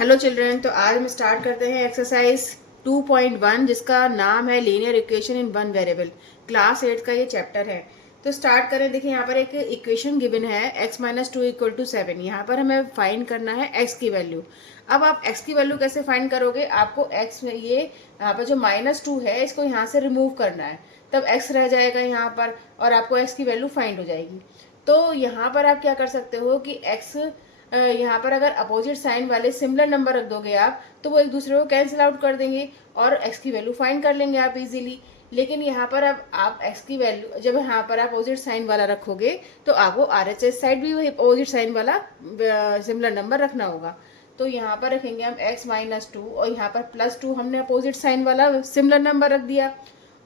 Hello children, तो आज हम स्टार्ट करते हैं एक्सरसाइज 2.1 जिसका नाम है linear equation in one variable. Class 8 का ये चैप्टर है। तो स्टार्ट करें। देखिए यहाँ पर एक इक्वेशन गिवन है x minus two equal to 7। यहाँ पर हमें फाइंड करना है x की वैल्यू। अब आप x की वैल्यू कैसे फाइंड करोगे? आपको x में ये यहाँ पर जो -2 है इसको यहाँ से रिमूव करना है, तब x रह जाएगा यहाँ पर और आपको x की वैल्यू फाइंड हो जाएगी। तो यहाँ पर आप क्या कर सकते हो कि x यहाँ पर अगर अपोजिट साइन वाले सिमिलर नंबर रख दोगे आप तो वो एक दूसरे को कैंसिल आउट कर देंगे और x की वैल्यू फाइंड कर लेंगे आप इजीली। लेकिन यहाँ पर अब आप x की वैल्यू जब यहाँ पर अपोजिट साइन वाला रखोगे तो आपको RHS साइड भी वही अपोजिट साइन वाला सिमिलर नंबर रखना होगा। तो यहाँ पर रखेंगे हम x माइनस टू और यहाँ पर +2 हमने अपोजिट साइन वाला सिमिलर नंबर रख दिया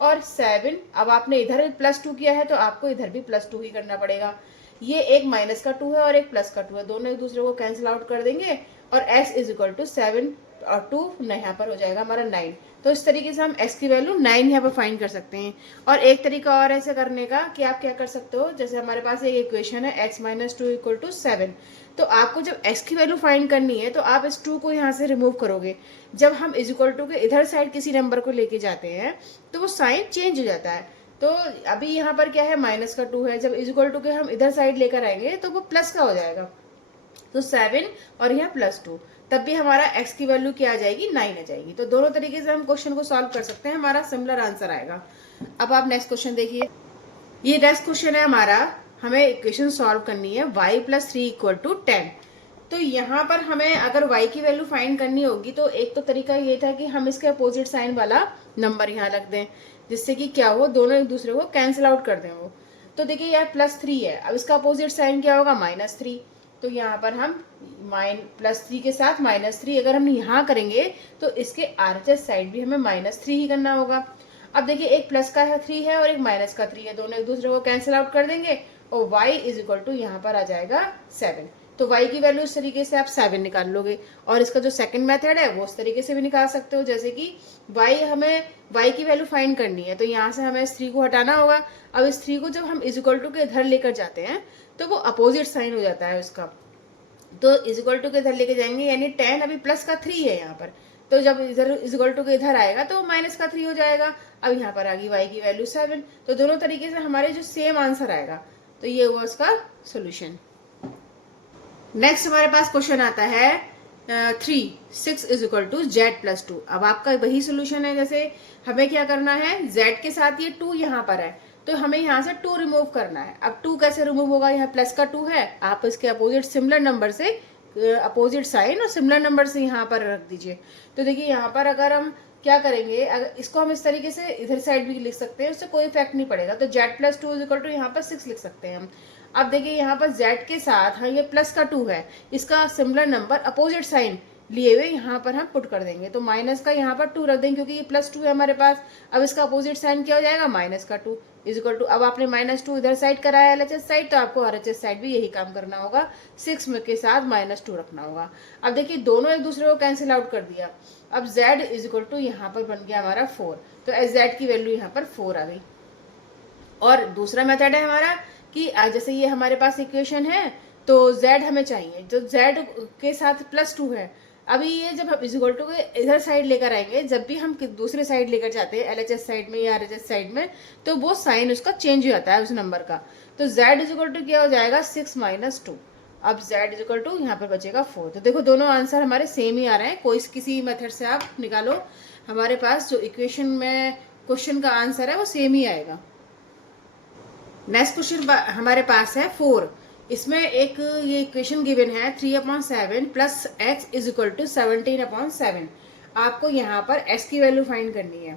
और 7। अब आपने इधर +2 किया है तो आपको इधर भी +2 ही करना पड़ेगा। ये एक -2 है और एक +2 है, दोनों एक दूसरे को कैंसिल आउट कर देंगे और x इज इक्वल टू 7 और 2 यहाँ पर हो जाएगा हमारा 9। तो इस तरीके से हम x की वैल्यू 9 यहाँ पर फाइंड कर सकते हैं। और एक तरीका और ऐसे करने का कि आप क्या कर सकते हो, जैसे हमारे पास एक इक्वेशन है x minus two equal to 7। तो आपको जब x की वैल्यू फाइंड करनी है तो आप इस 2 को यहाँ से रिमूव करोगे। जब हम इज इक्वल टू के इधर साइड किसी नंबर को लेके जाते हैं तो वो साइन चेंज हो जाता है। तो अभी यहाँ पर क्या है, -2 है, जब इज इक्वल टू के हम इधर साइड लेकर आएंगे तो वो प्लस का हो जाएगा। तो 7 और यहाँ +2, तब भी हमारा x की वैल्यू क्या आ जाएगी, 9 आ जाएगी। तो दोनों तरीके से हम क्वेश्चन को सॉल्व कर सकते हैं, हमारा सिमिलर आंसर आएगा। अब आप नेक्स्ट क्वेश्चन देखिए। ये नेक्स्ट क्वेश्चन है हमारा, हमें इक्वेशन सॉल्व करनी है y + 3 = 10। तो यहाँ पर हमें अगर y की वैल्यू फाइंड करनी होगी तो एक तो तरीका ये था कि हम इसके अपोजिट साइन वाला नंबर यहाँ रख दें, जिससे कि क्या हो, दोनों एक दूसरे को कैंसिल आउट कर दें वो। तो देखिए यह +3 है, अब इसका अपोजिट साइन क्या होगा, -3। तो यहाँ पर हम +3 के साथ -3 अगर हम यहाँ करेंगे तो इसके RHS साइड भी हमें -3 ही करना होगा। अब देखिए एक प्लस का 3 है और एक माइनस का 3 है, दोनों एक दूसरे को कैंसिल आउट कर देंगे और y इज इक्वल टू यहाँ पर आ जाएगा 7। तो y की वैल्यू इस तरीके से आप 7 निकाल लोगे। और इसका जो सेकंड मेथड है वो उस तरीके से भी निकाल सकते हो, जैसे कि हमें y की वैल्यू फाइंड करनी है तो यहाँ से हमें इस 3 को हटाना होगा। अब इस 3 को जब हम इज इक्वल टू के इधर लेकर जाते हैं तो वो अपोजिट साइन हो जाता है उसका। तो इज इक्वल टू के इधर लेके जाएंगे, यानी 10 अभी प्लस का 3 है यहाँ पर, तो जब इधर इज इक्वल टू के इधर आएगा तो -3 हो जाएगा। अब यहाँ पर आ गई y की वैल्यू 7। तो दोनों तरीके से हमारे जो सेम आंसर आएगा। तो ये हुआ उसका सोल्यूशन। नेक्स्ट हमारे पास क्वेश्चन आता है 6 इज इक्वल टू z+2। अब आपका वही सोल्यूशन है, जैसे हमें क्या करना है, z के साथ ये 2 यहाँ पर है तो हमें यहाँ से 2 रिमूव करना है। अब 2 कैसे रिमूव होगा, यहाँ प्लस का 2 है, आप इसके अपोजिट सिमिलर नंबर से अपोजिट साइन और सिमिलर नंबर से यहाँ पर रख दीजिए। तो देखिए यहाँ पर अगर हम क्या करेंगे, अगर इसको हम इस तरीके से इधर साइड भी लिख सकते हैं, उससे कोई इफेक्ट नहीं पड़ेगा। तो z+2 इज इक्वल टू यहाँ पर 6 लिख सकते हैं हम। अब देखिए यहाँ पर z के साथ, हाँ ये प्लस का 2 है, इसका सिमिलर नंबर अपोजिट साइन लिए हुए यहाँ पर हम पुट कर देंगे। तो माइनस का यहाँ पर 2 रख देंगे क्योंकि ये +2 है हमारे पास। अब इसका अपोजिट साइन क्या हो जाएगा, -2 इज इक्वल टू, अब आपने -2 इधर साइड कराया LHS साइड, तो आपको RHS साइड भी यही काम करना होगा, 6 में के साथ -2 रखना होगा। अब देखिए दोनों एक दूसरे को कैंसिल आउट कर दिया। अब z इज इक्वल टू यहाँ पर बन गया हमारा 4। तो z की वैल्यू यहाँ पर 4 आ गई। और दूसरा मेथड है हमारा कि जैसे ये हमारे पास इक्वेशन है तो z हमें चाहिए, जो z के साथ +2 है। अभी ये जब हम इज इक्वल टू के इधर साइड लेकर आएंगे, जब भी हम दूसरे साइड लेकर जाते हैं LHS साइड में या RHS साइड में, तो वो साइन उसका चेंज हो जाता है उस नंबर का। तो z इज इक्वल टू क्या हो जाएगा, 6 - 2। अब z इज इक्वल टू यहाँ पर बचेगा 4। तो देखो दोनों आंसर हमारे सेम ही आ रहे हैं, कोई किसी मेथड से आप निकालो, हमारे पास जो इक्वेशन में क्वेश्चन का आंसर है वो सेम ही आएगा। नेक्स्ट क्वेश्चन हमारे पास है 4। इसमें एक ये इक्वेशन गिवन है 3/7 plus x is equal to 17/7। आपको यहाँ पर x की वैल्यू फाइंड करनी है।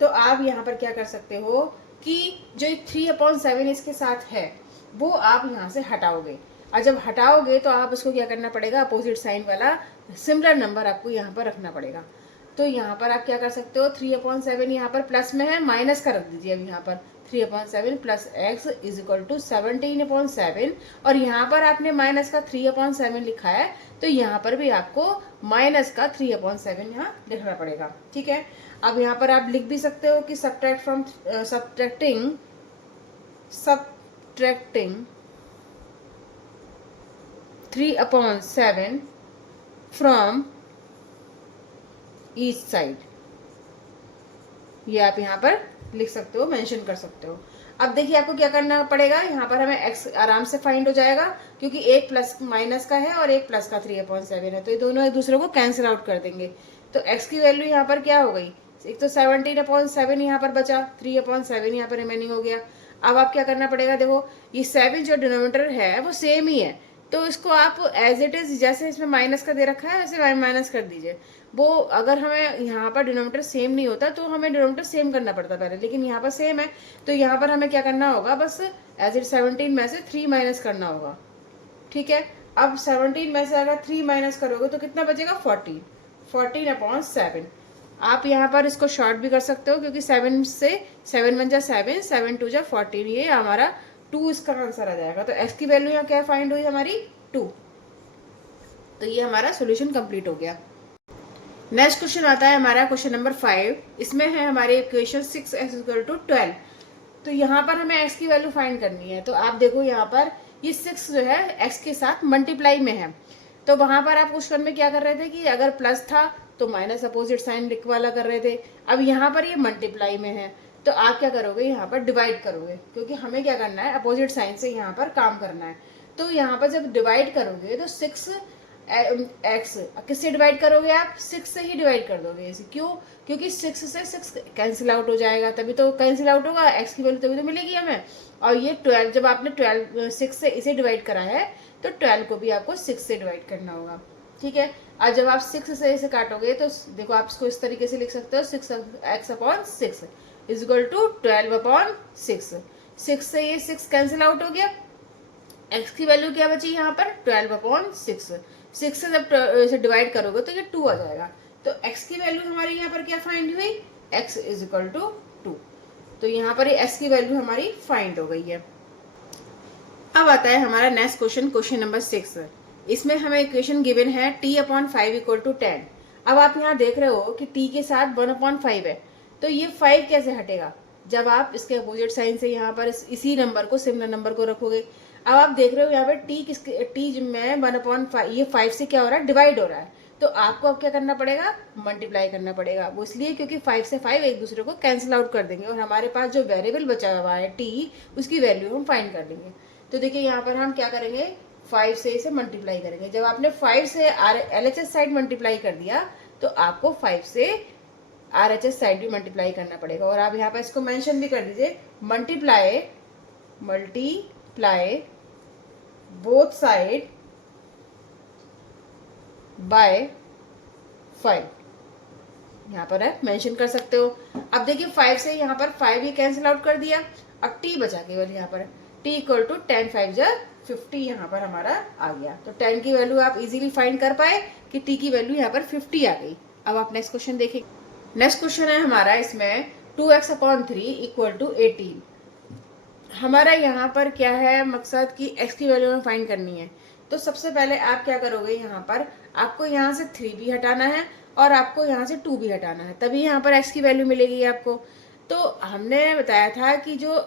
तो आप यहाँ पर क्या कर सकते हो कि जो 3/7 इसके साथ है वो आप यहाँ से हटाओगे, और जब हटाओगे तो आप उसको क्या करना पड़ेगा, अपोजिट साइन वाला सिमिलर नंबर आपको यहाँ पर रखना पड़ेगा। तो यहाँ पर आप क्या कर सकते हो, 3/7 यहाँ पर प्लस में है, माइनस का रख दीजिए। अब यहाँ पर 3/7 plus x is equal to 17/7, और यहाँ पर आपने माइनस का 3/7 लिखा है तो यहाँ पर भी आपको माइनस का 3/7 यहाँ लिखना पड़ेगा। ठीक है, अब यहाँ पर आप लिख भी सकते हो कि सब्ट्रैक्टिंग 3/7 फ्रॉम ईच साइड, ये आप यहाँ पर लिख सकते हो, मेंशन कर सकते हो। अब देखिए आपको क्या करना पड़ेगा, यहाँ पर हमें x आराम से फाइंड हो जाएगा, क्योंकि एक प्लस माइनस का है और एक प्लस का 3/7 है, तो ये दोनों एक दूसरे को कैंसिल आउट कर देंगे। तो x की वैल्यू यहाँ पर क्या हो गई, एक तो 17/7 यहाँ पर बचा, 3/7 यहाँ पर रिमेनिंग हो गया। अब आप क्या करना पड़ेगा, देखो ये 7 जो डिनोमिनेटर है वो सेम ही है, तो इसको आप एज इट इज, जैसे इसमें माइनस का दे रखा है वैसे माइनस कर दीजिए। वो अगर हमें यहाँ पर डिनोमिनेटर सेम नहीं होता तो हमें डिनोमिनेटर सेम करना पड़ता पहले, लेकिन यहाँ पर सेम है, तो यहाँ पर हमें क्या करना होगा, बस एज इट 17 में से 3 माइनस करना होगा। ठीक है, अब 17 में से अगर 3 माइनस करोगे तो कितना बचेगा, 14/7। आप यहाँ पर इसको शॉर्ट भी कर सकते हो, क्योंकि 7 से 7 1 जा 7, 7 2 जा 14, ये हमारा 2 इसका आंसर आ जाएगा। तो x की वैल्यू यहाँ क्या फाइंड हुई हमारी, 2। तो ये हमारा सोल्यूशन कंप्लीट हो गया। नेक्स्ट क्वेश्चन आता है हमारा क्वेश्चन नंबर 5। इसमें है हमारे इक्वेशन 6x = 12। तो यहाँ पर हमें x की वैल्यू फाइंड करनी है। तो आप देखो यहाँ पर ये 6 जो है x के साथ मल्टीप्लाई में है, तो वहां पर आप क्वेश्चन में क्या कर रहे थे कि अगर प्लस था तो माइनस अपोजिट साइन वाला कर रहे थे। अब यहाँ पर ये मल्टीप्लाई में है, तो आप क्या करोगे, यहाँ पर डिवाइड करोगे, क्योंकि हमें क्या करना है, अपोजिट साइन से यहाँ पर काम करना है। तो यहाँ पर जब डिवाइड करोगे तो 6x किससे डिवाइड करोगे, आप 6 से ही डिवाइड कर दोगे। ऐसे क्यों, क्योंकि 6 से 6 कैंसिल आउट हो जाएगा, तभी तो कैंसिल आउट होगा, x की वैल्यू तभी तो मिलेगी हमें। और ये 12, जब आपने 6 से इसे डिवाइड करा है तो 12 को भी आपको 6 से डिवाइड करना होगा। ठीक है, और जब आप 6 से इसे काटोगे तो देखो आप इसको इस तरीके से लिख सकते हो, 6x/6 = 12/6। 6 से ये 6 कैंसिल आउट हो गया, x की वैल्यू क्या बची यहाँ पर, 12/6। 6 से जब इसे डिवाइड करोगे तो ये 2 आ जाएगा। तो x की वैल्यू हमारी यहाँ पर क्या फाइंड हुई, x = 2। तो यहाँ पर ये x की वैल्यू हमारी फाइंड हो गई है। अब आता है हमारा नेक्स्ट क्वेश्चन, क्वेश्चन नंबर 6। इसमें हमें इक्वेशन गिवन है t/5 = 10। अब आप यहाँ देख रहे हो कि t के साथ 1/5 है, तो ये 5 कैसे हटेगा, जब आप इसके अपोजिट साइन से यहाँ पर इसी नंबर को, सिमिलर नंबर को रखोगे। अब आप देख रहे हो यहाँ पर t में 1/5, ये 5 से क्या हो रहा है, डिवाइड हो रहा है, तो आपको अब क्या करना पड़ेगा, मल्टीप्लाई करना पड़ेगा। वो इसलिए क्योंकि 5 से 5 एक दूसरे को कैंसिल आउट कर देंगे, और हमारे पास जो वेरिएबल बचा हुआ है t, उसकी वैल्यू हम फाइंड कर लेंगे। तो देखिए यहाँ पर हम क्या करेंगे, 5 से इसे मल्टीप्लाई करेंगे। जब आपने 5 से LHS साइड मल्टीप्लाई कर दिया तो आपको 5 से RHS साइड भी मल्टीप्लाई करना पड़ेगा। और आप यहाँ पर इसको मेंशन भी कर दीजिए, मल्टीप्लाई बोथ साइड बाय 5, यहाँ पर आप मेंशन कर सकते हो। अब देखिए 5 से यहाँ पर 5 ही कैंसिल आउट कर दिया, अब t बचा केवल यहाँ पर, t = 10 5 जा 50 यहाँ पर हमारा आ गया। तो 10 की वैल्यू आप इजीली फाइंड कर पाए कि t की वैल्यू यहाँ पर 50 आ गई। अब आप नेक्स्ट क्वेश्चन देखिए। नेक्स्ट क्वेश्चन है हमारा, इसमें 2x/3 = 18। हमारा यहाँ पर क्या है मकसद कि x की वैल्यू में फाइंड करनी है। तो सबसे पहले आप क्या करोगे, यहाँ पर आपको यहाँ से 3 भी हटाना है और आपको यहाँ से 2 भी हटाना है, तभी यहाँ पर x की वैल्यू मिलेगी आपको। तो हमने बताया था कि जो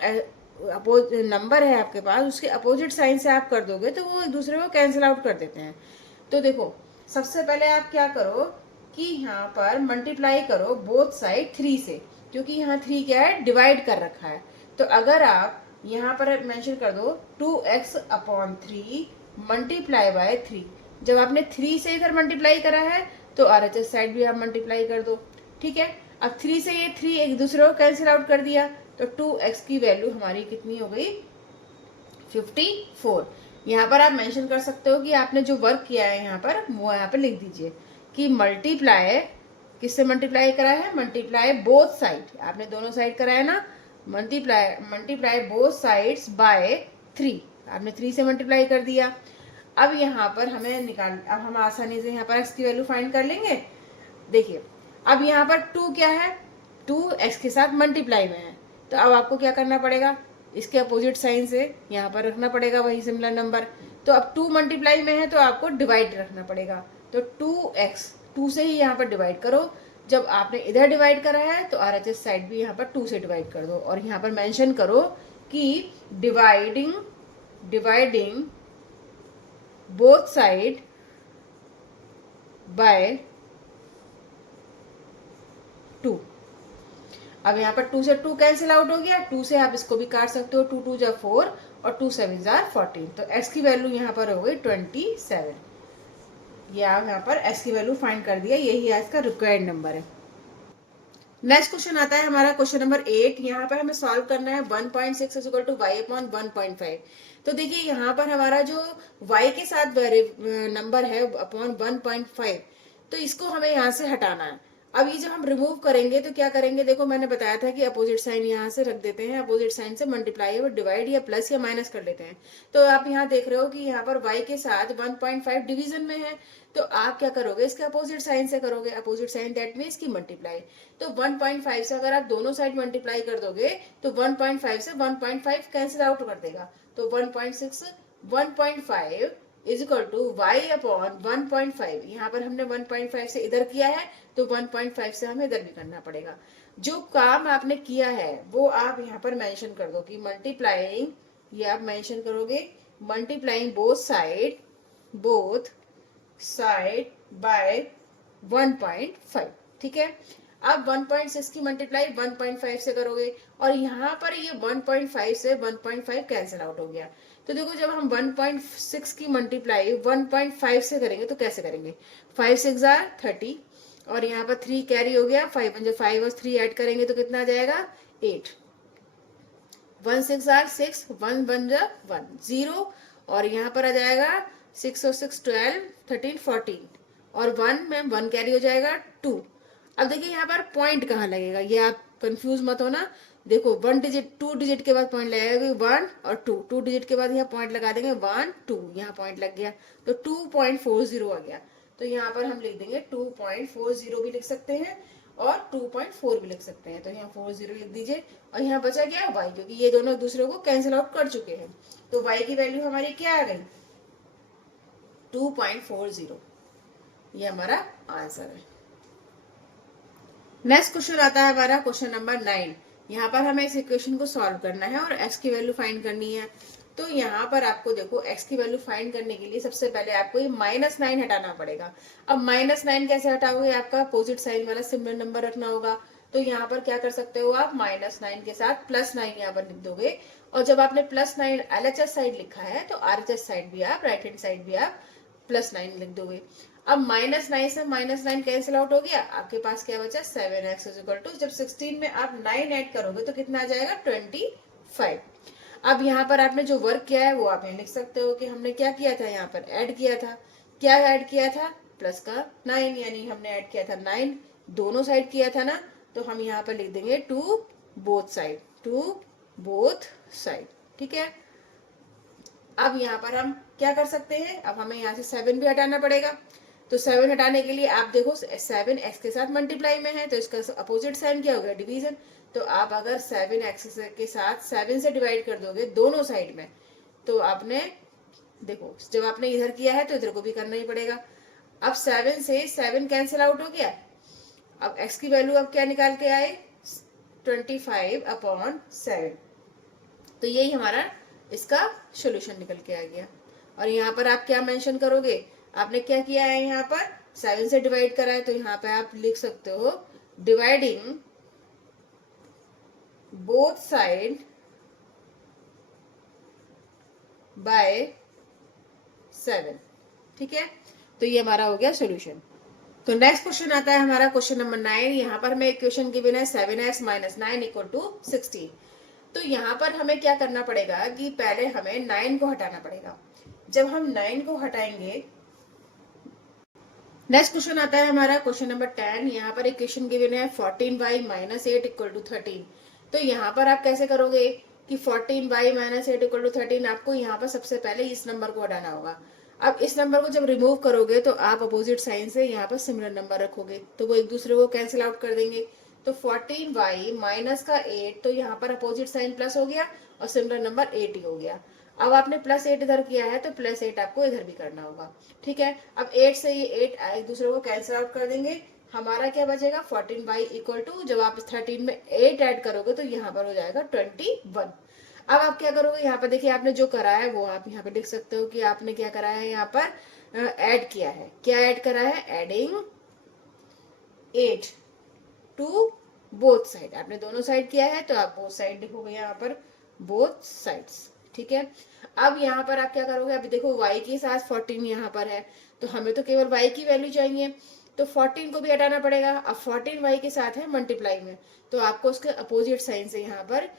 नंबर है आपके पास, उसके अपोजिट साइन से आप कर दोगे तो वो एक दूसरे को कैंसिल आउट कर देते हैं। तो देखो सबसे पहले आप क्या करो कि यहाँ पर मल्टीप्लाई करो बोथ साइड 3 से, क्योंकि यहाँ 3 क्या है, डिवाइड कर रखा है। तो अगर आप यहाँ पर मेंशन कर दो 2x/3 मल्टीप्लाई बाय 3, जब आपने 3 से इधर मल्टीप्लाई करा है तो RHS साइड भी आप मल्टीप्लाई कर दो। ठीक है, अब 3 से ये 3 एक दूसरे को कैंसिल आउट कर दिया, तो 2x की वैल्यू हमारी कितनी हो गई, 54। यहाँ पर आप मेंशन कर सकते हो कि आपने जो वर्क किया है यहाँ पर वो यहाँ पर लिख दीजिए कि मल्टीप्लाई किससे मल्टीप्लाई करा है, मल्टीप्लाई बोथ साइड, आपने दोनों साइड करा है ना, मल्टीप्लाई बोथ साइड्स बाय 3, आपने 3 से मल्टीप्लाई कर दिया। अब यहाँ पर हमें अब हम आसानी से यहाँ पर x की वैल्यू फाइंड कर लेंगे। देखिए अब यहाँ पर 2 क्या है, 2 x के साथ मल्टीप्लाई में है, तो अब आपको क्या करना पड़ेगा, इसके अपोजिट साइन से यहाँ पर रखना पड़ेगा वही सिमिलर नंबर। तो अब 2 मल्टीप्लाई में है तो आपको डिवाइड रखना पड़ेगा, तो 2x 2 से ही यहाँ पर डिवाइड करो। जब आपने इधर डिवाइड करा है तो RHS साइड भी यहाँ पर 2 से डिवाइड कर दो, और यहाँ पर मेंशन करो कि डिवाइडिंग बोथ साइड बाय अब यहाँ पर 2 से 2 कैंसिल आउट हो गया, 2 से आप इसको भी काट सकते हो, 2 2 जा 4 और 2 7 जा 14। तो x की वैल्यू यहाँ पर हो गई 27। ये आप यहाँ पर x की वैल्यू फाइंड कर दिया, यही आज का रिक्वायर्ड नंबर है। नेक्स्ट क्वेश्चन आता है हमारा क्वेश्चन नंबर 8। यहाँ पर हमें सॉल्व करना है 1.6 is equal to y upon 1.5। तो देखिए यहाँ पर हमारा जो y के साथ नंबर है अपॉन 1.5, तो इसको हमें यहाँ से हटाना है। अब ये जब हम रिमूव करेंगे तो क्या करेंगे, देखो मैंने बताया था कि अपोजिट साइन यहाँ से रख देते हैं, अपोजिट साइन से मल्टीप्लाई और डिवाइड या प्लस या माइनस कर लेते हैं। तो आप यहाँ देख रहे हो कि यहाँ पर y के साथ 1.5 डिवीजन में है, तो आप क्या करोगे, इसके अपोजिट साइन से करोगे, अपोजिट साइन दैट मीन्स की मल्टीप्लाई। तो 1.5 से अगर आप दोनों साइड मल्टीप्लाई कर दोगे तो 1.5 से 1.5 कैंसिल आउट कर देगा। तो 1.6 1.5 is equal to y upon 1.5। यहाँ पर हमने 1.5 से इधर किया है तो 1.5 से हमें इधर भी करना पड़ेगा। जो काम आपने किया है वो आप यहाँ पर मेंशन कर दो कि मल्टीप्लाइंग, ये आप मेंशन करोगे मल्टीप्लाइंग बोथ साइड बाय 1.5। ठीक है। अब 1.6 की मल्टीप्लाई 1.5 से करोगे और यहाँ पर ये 1.5 से 1.5 कैंसिल आउट हो गया। तो देखो जब हम 1.6 की मल्टीप्लाई 1.5 से करेंगे तो कैसे करेंगे, 5 6 30 और यहाँ पर 3 कैरी हो गया, 5 और 3 ऐड करेंगे तो कितना आ जाएगा 8, 1 6 6 1 1 0 और यहाँ पर आ जाएगा 6 और 6 12 13 14 और 1 में 1 कैरी हो जाएगा 2। अब देखिए यहाँ पर पॉइंट कहाँ लगेगा, ये आप कंफ्यूज मत हो ना। देखो 2 डिजिट के बाद पॉइंट लगेगा 1 और 2 डिजिट के बाद यहाँ पॉइंट लगा देंगे 1 2, यहाँ पॉइंट लग गया तो 2.40 आ गया। तो यहाँ पर हम लिख देंगे 2.40 भी लिख सकते हैं और 2.4 भी लिख सकते हैं। तो यहाँ 40 लिख दीजिए और यहाँ बचा क्या y, क्योंकि ये दोनों एक दूसरे को कैंसिल आउट कर चुके हैं। तो y की वैल्यू हमारी क्या आ गई 2.40। ये हमारा आंसर है। नेक्स्ट क्वेश्चन आता है हमारा क्वेश्चन नंबर 9। यहाँ पर हमें इस इक्वेशन को सॉल्व करना है और x की वैल्यू फाइंड करनी है। तो यहाँ पर आपको देखो x की वैल्यू फाइंड करने के लिए सबसे पहले आपको ये -9 हटाना पड़ेगा। अब -9 कैसे हटाओगे, आपका अपोजिट साइन वाला सिमिलर नंबर रखना होगा। तो यहाँ पर क्या कर सकते हो आप, -9 के साथ +9 यहाँ पर लिख दोगे और जब आपने +9 LHS साइड लिखा है तो RHS साइड भी आप, राइट हैंड साइड भी आप +9 लिख दोगे। अब -9 से -9 कैंसिल आउट हो गया, आपके पास क्या बचा 7x इज इक्वल टू, जब 16 में आप 9 ऐड करोगे तो कितना आ जाएगा 25। अब यहाँ पर आपने जो वर्क किया है वो आप यहाँ लिख सकते हो कि हमने क्या किया था, यहाँ पर ऐड किया था, क्या ऐड किया था प्लस का 9, यानी हमने ऐड किया था 9 दोनों साइड किया था ना। तो हम यहाँ पर लिख देंगे टू बोथ साइड। ठीक है। अब यहाँ पर हम क्या कर सकते हैं, अब हमें यहाँ से 7 भी हटाना पड़ेगा। तो 7 हटाने के लिए आप देखो 7 x के साथ मल्टीप्लाई में है तो इसका अपोजिट साइन क्या हो गया डिवीजन। तो आप अगर 7 x के साथ 7 से डिवाइड कर दोगे दोनों साइड में, तो आपने देखो जब आपने इधर किया है तो इधर को भी करना ही पड़ेगा। अब 7 से 7 कैंसिल आउट हो गया। अब x की वैल्यू अब क्या निकाल के आए 25/7। तो यही हमारा इसका सोल्यूशन निकल के आ गया। और यहाँ पर आप क्या मेंशन करोगे, आपने क्या किया है, यहाँ पर 7 से डिवाइड करा है तो यहाँ पे आप लिख सकते हो डिवाइडिंग बोथ साइड बाय 7। ठीक है। तो ये हमारा हो गया सॉल्यूशन। तो नेक्स्ट क्वेश्चन आता है हमारा क्वेश्चन नंबर 9। यहाँ पर हमें इक्वेशन गिवन है 7x - 9 = 16। तो यहाँ पर हमें क्या करना पड़ेगा कि पहले हमें 9 को हटाना पड़ेगा। जब हम 9 को हटाएंगे, नेक्स्ट क्वेश्चन आता है हमारा क्वेश्चन नंबर 10। यहाँ पर इक्वेशन गिवन है 14y - 8 = 13। तो यहाँ पर आप कैसे करोगे कि 14y - 8 = 13, आपको यहाँ पर सबसे पहले इस नंबर को हटाना होगा। अब इस नंबर को जब रिमूव करोगे तो आप अपोजिट साइन से यहाँ पर सिमिलर नंबर रखोगे तो वो एक दूसरे को कैंसिल आउट कर देंगे। तो 14y माइनस का 8, तो यहाँ पर अपोजिट साइन प्लस हो गया और सिमिलर नंबर 8 ही हो गया। अब आपने +8 इधर किया है तो +8 आपको इधर भी करना होगा। ठीक है। अब 8 से ये 8 एक दूसरे को कैंसिल आउट कर देंगे, हमारा क्या बचेगा 14y इक्वल टू, जब आप 13 में 8 ऐड करोगे तो यहाँ पर हो जाएगा 21। अब आप क्या करोगे, यहाँ पर देखिए आपने जो करा है वो आप यहाँ पे लिख सकते हो कि आपने क्या करा है, यहाँ पर ऐड किया है। क्या ऐड करा है, एडिंग 8 to बोथ साइड, आपने दोनों साइड किया है तो आप बोथ साइड लिखोगे यहाँ पर, बोथ साइड्स। ठीक है, अब यहाँ पर आप क्या करोगे, अभी देखो y के साथ 14 यहाँ पर है, तो हमें तो केवल y की वैल्यू चाहिए, तो 14 को भी हटाना पड़ेगा। अब 14 y के साथ है मल्टीप्लाई में, तो आपको उसके अपोजिट साइन से यहाँ पर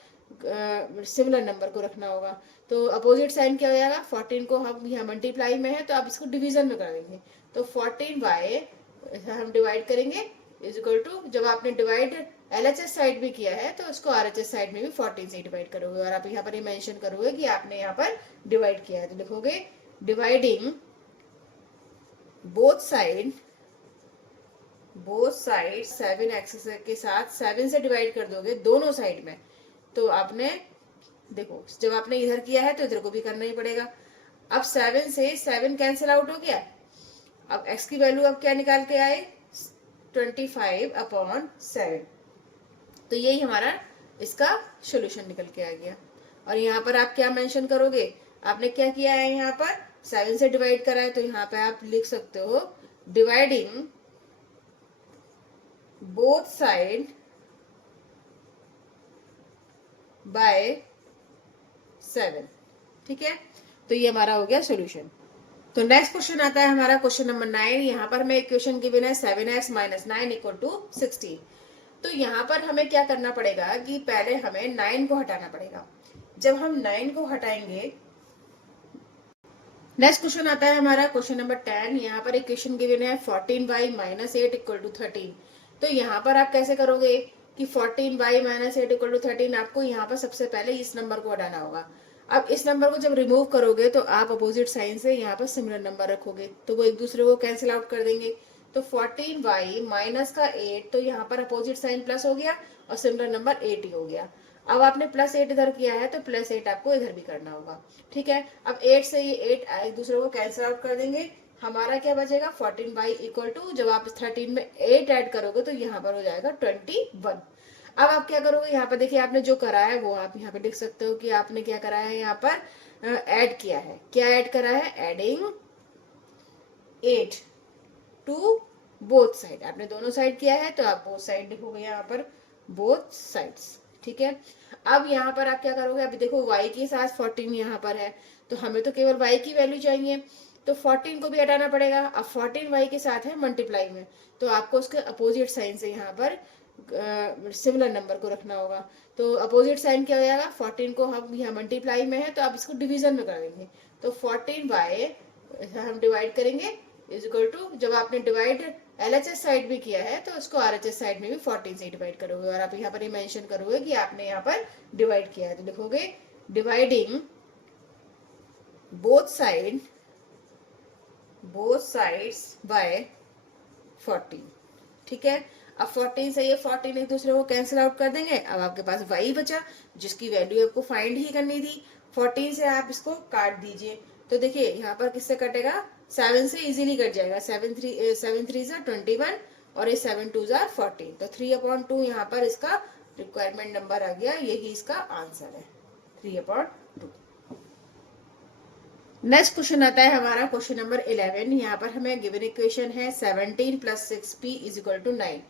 सिमिलर नंबर को रखना होगा। तो अपोजिट साइन क्या हो जाएगा, 14 को हम यहाँ मल्टीप्लाई में है तो आप इसको डिवीजन में कर देंगे, तो 14y हम डिवाइड करेंगे इज इक्वल टू, जब आपने डिवाइड LHS साइड भी किया है तो उसको RHS साइड में भी 14 से डिवाइड करोगे, और आप यहाँ पर ये मेंशन करोगे कि आपने यहाँ पर डिवाइड किया है, तो लिखोगे डिवाइडिंग बोथ साइड 7x के साथ 7 से डिवाइड कर दोगे दोनों साइड में, तो आपने देखो जब आपने इधर किया है तो इधर को भी करना ही पड़ेगा। अब 7 से 7 कैंसिल आउट हो गया, अब x की वैल्यू अब क्या निकाल के आए, 25/7, तो यही हमारा इसका सॉल्यूशन निकल के आ गया। और यहाँ पर आप क्या मेंशन करोगे, आपने क्या किया है, यहाँ पर 7 से डिवाइड करा है, तो यहाँ पे आप लिख सकते हो डिवाइडिंग बोथ साइड बाय 7। ठीक है, तो ये हमारा हो गया सॉल्यूशन। तो नेक्स्ट क्वेश्चन आता है हमारा क्वेश्चन नंबर 9। यहाँ पर हमें इक्वेशन गिवन है 7x - 9 = 16। तो यहाँ पर हमें क्या करना पड़ेगा कि पहले हमें 9 को हटाना पड़ेगा। जब हम 9 को हटाएंगे, नेक्स्ट क्वेश्चन आता है हमारा क्वेश्चन नंबर 10। यहाँ पर इक्वेशन गिवन है 14y - 8 = 13। तो यहाँ पर आप कैसे करोगे कि 14y - 8 = 13, आपको यहाँ पर सबसे पहले इस नंबर को हटाना होगा। अब इस नंबर को जब रिमूव करोगे तो आप अपोजिट साइन से यहाँ पर सिमिलर नंबर रखोगे, तो वो एक दूसरे को कैंसिल आउट कर देंगे। तो 14y माइनस का 8, तो यहाँ पर अपोजिट साइन प्लस हो गया और सिमिलर नंबर 8 ही हो गया। अब आपने +8 इधर किया है तो +8 आपको इधर भी करना होगा। ठीक है, अब 8 से ये 8 एक दूसरे को कैंसिल आउट कर देंगे, हमारा क्या बचेगा 14y = जब आप 13 में 8 ऐड करोगे तो यहाँ पर हो जाएगा 21। अब आप क्या करोगे, यहाँ पर देखिए आपने जो करा है वो आप यहाँ पे लिख सकते हो कि आपने क्या करा है, यहाँ पर ऐड किया है। क्या ऐड करा है, एडिंग 8 टू बोथ साइड, आपने दोनों साइड किया है तो आप बोथ साइड लिखोगे यहाँ पर, बोथ साइड्स। ठीक है, अब यहाँ पर आप क्या करोगे, अभी देखो y के साथ 14 यहाँ पर है, तो हमें तो केवल y की वैल्यू चाहिए, तो 14 को भी हटाना पड़ेगा। अब 14 y के साथ है मल्टीप्लाई में, तो आपको उसके अपोजिट साइन से यहाँ पर सिमिलर नंबर को रखना होगा। तो अपोजिट साइन क्या हो जाएगा, 14 को हम यहाँ मल्टीप्लाई में है तो आप इसको डिवीजन में कर देंगे, तो 14y हम डिवाइड करेंगे इज इक्वल टू, जब आपने डिवाइड LHS साइड भी किया है तो उसको RHS साइड में भी 14 से डिवाइड करोगे, और आप यहाँ पर ये मेंशन करोगे कि आपने यहाँ पर डिवाइड किया है, तो लिखोगे डिवाइडिंग बोथ साइड्स बाय 14। ठीक है, अब 14 से ये 14 एक दूसरे को कैंसिल आउट कर देंगे, अब आपके पास y बचा जिसकी वैल्यू आपको फाइंड ही करनी थी। 14 से आप इसको काट दीजिए, तो देखिए यहाँ पर किससे कटेगा, 7 से इजीली कट जाएगा, 7 3 ज़ा 21 और ये 7 2 ज़ा 14, तो 3/2 यहाँ पर इसका रिक्वायरमेंट नंबर आ गया, यही इसका आंसर है 3/2। नेक्स्ट क्वेश्चन आता है हमारा क्वेश्चन नंबर 11। यहाँ पर हमें गिवन इक्वेशन है 17 + 6p = 9।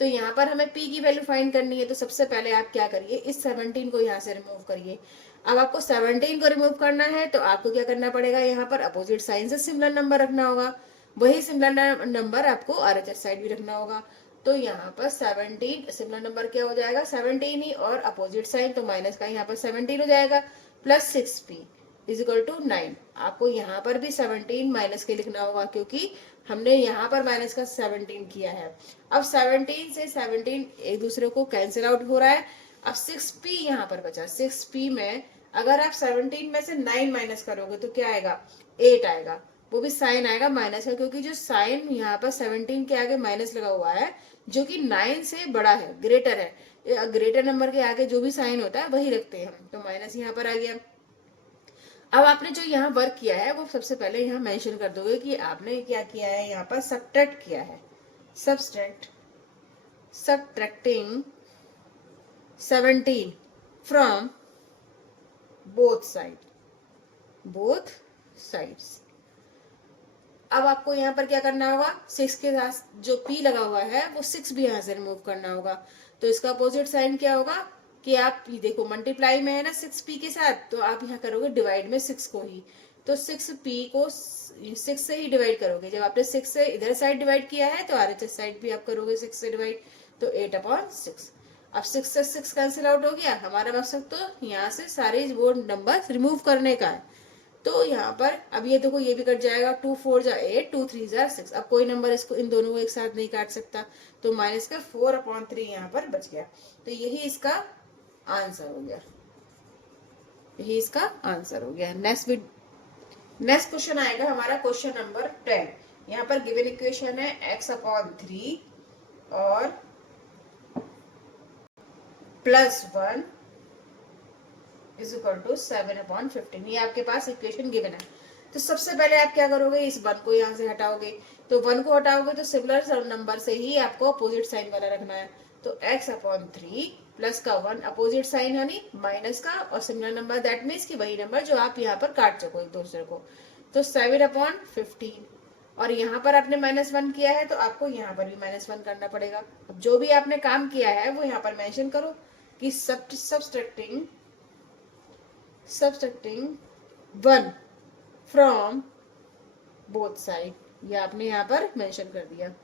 तो यहाँ पर हमें p की वैल्यू फाइंड करनी है, तो सबसे पहले आप क्या करिए, इस 17 को यहाँ से रिमूव करिए। अब आपको 17 को रिमूव करना है तो आपको क्या करना पड़ेगा, यहाँ पर अपोजिट साइन से सिमिलर नंबर रखना होगा, वही सिमिलर नंबर आपको RHS साइड भी रखना होगा। तो यहाँ पर 17 सिमिलर नंबर क्या हो जाएगा, 17 ही, और अपोजिट साइन तो माइनस का यहाँ पर 17 हो जाएगा, प्लस 6p = 9। आपको यहाँ पर भी 17 माइनस के लिखना होगा क्योंकि हमने यहाँ पर माइनस का 17 किया है। अब 17 से 17 एक दूसरे को कैंसिल आउट हो रहा है। अब 6p यहाँ पर बचा, 6p में अगर आप 17 में से 9 माइनस करोगे तो क्या आएगा, 8 आएगा, वो भी साइन आएगा माइनस का, क्योंकि जो साइन यहाँ पर 17 के आगे माइनस लगा हुआ है जो कि 9 से बड़ा है, ग्रेटर है, ग्रेटर नंबर के आगे जो भी साइन होता है वही रखते हैं हम, तो माइनस यहाँ पर आ गया। अब आपने जो यहाँ वर्क किया है वो सबसे पहले यहाँ मेंशन कर दोगे कि आपने क्या किया है, यहाँ पर सब्ट्रैक्ट किया है, सब्ट्रैक्टिंग 17 फ्रॉम बोथ साइड्स। अब आपको यहाँ पर क्या करना होगा, 6 के साथ जो p लगा हुआ है वो 6 भी यहाँ से रिमूव करना होगा। तो इसका अपोजिट साइन क्या होगा कि आप ये देखो मल्टीप्लाई में है ना 6p के साथ, तो आप यहाँ करोगे डिवाइड में 6 को ही। तो 6p को 6 से ही डिवाइड करोगे। जब आपने 6 से इधर साइड डिवाइड किया है तो RHS साइड भी आप करोगे 6 से डिवाइड, तो 8/6। अब 6 से 6 कैंसिल आउट हो गया। हमारा मकसद तो यहाँ से सारे वो नंबर रिमूव करने का है। तो यहाँ पर अब ये देखो ये भी कट जाएगा, 2 4 जा 8, 2 3 जा 6। अब कोई नंबर इसको इन दोनों को एक साथ नहीं काट सकता, तो माइनस का 4/3 यहाँ पर बच गया। तो यही इसका आंसर हो गया, यही इसका आंसर हो गया। नेक्स्ट क्वेश्चन आएगा हमारा क्वेश्चन नंबर 10। यहाँ पर गिवन इक्वेशन है x/3 और +1 इज इक्वल टू 7/15। ये आपके पास इक्वेशन गिवन है। तो सबसे पहले आप क्या करोगे, इस 1 को यहाँ से हटाओगे। तो 1 को हटाओगे तो सिमिलर नंबर से ही आपको अपोजिट साइन वाला रखना है। तो x/3 प्लस का 1 अपोजिट साइन यानी माइनस का, और सिमिलर नंबर दैट मीन्स कि वही नंबर जो आप यहाँ पर काट सको एक दूसरे को। तो 7/15, और यहाँ पर आपने -1 किया है तो आपको यहाँ पर भी -1 करना पड़ेगा। अब जो भी आपने काम किया है वो यहाँ पर मेंशन करो कि subtracting 1 from both side, ये आपने यहाँ पर मेंशन कर दिया।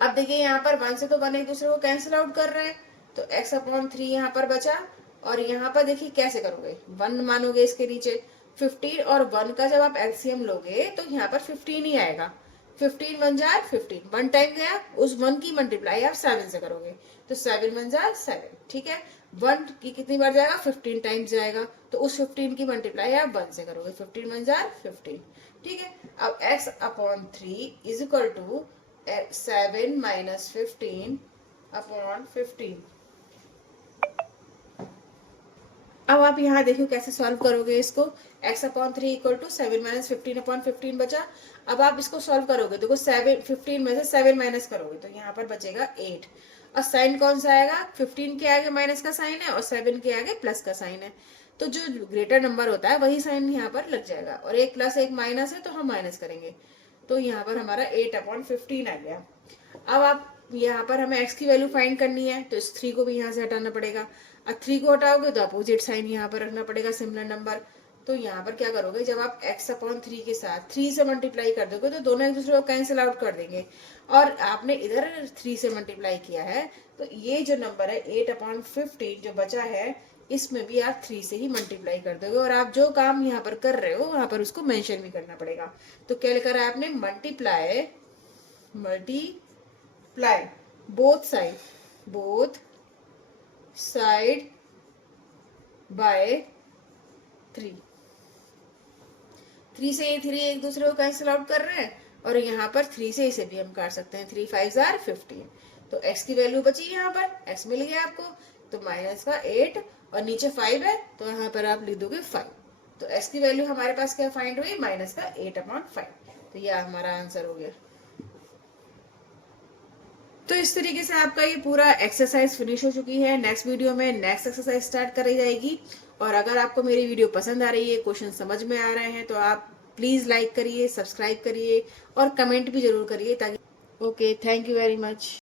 अब देखिए यहाँ पर 1 से तो 1 एक दूसरे को कैंसिल आउट कर रहे हैं, तो x/3 यहाँ पर बचा। और यहाँ पर देखिए कैसे करोगे, 1 मानोगे इसके नीचे, 15 और 1 का जब आप एलसीएम लोगे तो यहाँ पर 15 ही आएगा। 15 1 जार 15, 1 टाइम गया, उस 1 की मल्टीप्लाई आप 7 से करोगे, तो 7 1 जार 7। ठीक है, 1 की कितनी बार जाएगा, 15 टाइम्स जाएगा, तो उस 15 की मल्टीप्लाई आप 1 से करोगे, 15 1 जार 15। ठीक है, अब x/3 इज इक्वल टू 7 - 15/15। अब आप यहाँ देखो कैसे सॉल्व करोगे इसको। x/3 इक्वल टू 7 - 15/15 बचा। अब आप इसको सॉल्व करोगे, देखो 7 15 में से 7 माइनस करोगे तो यहाँ पर बचेगा 8। और साइन कौन सा आएगा, 15 के आगे माइनस का साइन है और 7 के आगे प्लस का साइन है, तो जो ग्रेटर नंबर होता है वही साइन यहाँ पर लग जाएगा। और 1 प्लस 1 माइनस है तो हम माइनस करेंगे, तो यहाँ पर हमारा 8/15 आ गया। अब आप यहाँ पर हमें x की वैल्यू फाइंड करनी है, तो इस 3 को भी यहाँ से हटाना पड़ेगा। अब 3 को हटाओगे तो अपोजिट साइन यहाँ पर रखना पड़ेगा, सिमिलर नंबर। तो यहाँ पर क्या करोगे, जब आप x/3 के साथ 3 से मल्टीप्लाई कर दोगे तो दोनों एक दूसरे को कैंसिल आउट कर देंगे। और आपने इधर 3 से मल्टीप्लाई किया है, तो ये जो नंबर है 8/15 जो बचा है, इसमें भी आप 3 से ही मल्टीप्लाई कर दोगे। और आप जो काम यहाँ पर कर रहे हो वहां पर उसको मेंशन भी करना पड़ेगा। तो क्या लिखा है आपने, मल्टीप्लाई बोथ साइड बाय 3। 3 से ये 3 एक दूसरे को कैंसिल आउट कर रहे हैं, और यहाँ पर 3 से इसे भी हम काट सकते हैं, 3 5 जार 15। तो x की वैल्यू बची यहाँ पर, x मिल गया आपको, तो माइनस का 8 और नीचे 5 है तो यहाँ पर आप लिख दोगे 5। तो x की वैल्यू हमारे पास क्या फाइंड हुई, माइनस का 8/5। तो यह हमारा आंसर हो गया। तो इस तरीके से आपका ये पूरा एक्सरसाइज फिनिश हो चुकी है। नेक्स्ट वीडियो में नेक्स्ट एक्सरसाइज स्टार्ट करी जाएगी। और अगर आपको मेरी वीडियो पसंद आ रही है, क्वेश्चन समझ में आ रहे हैं, तो आप प्लीज लाइक करिए, सब्सक्राइब करिए और कमेंट भी जरूर करिए ताकि। Okay, thank you very much.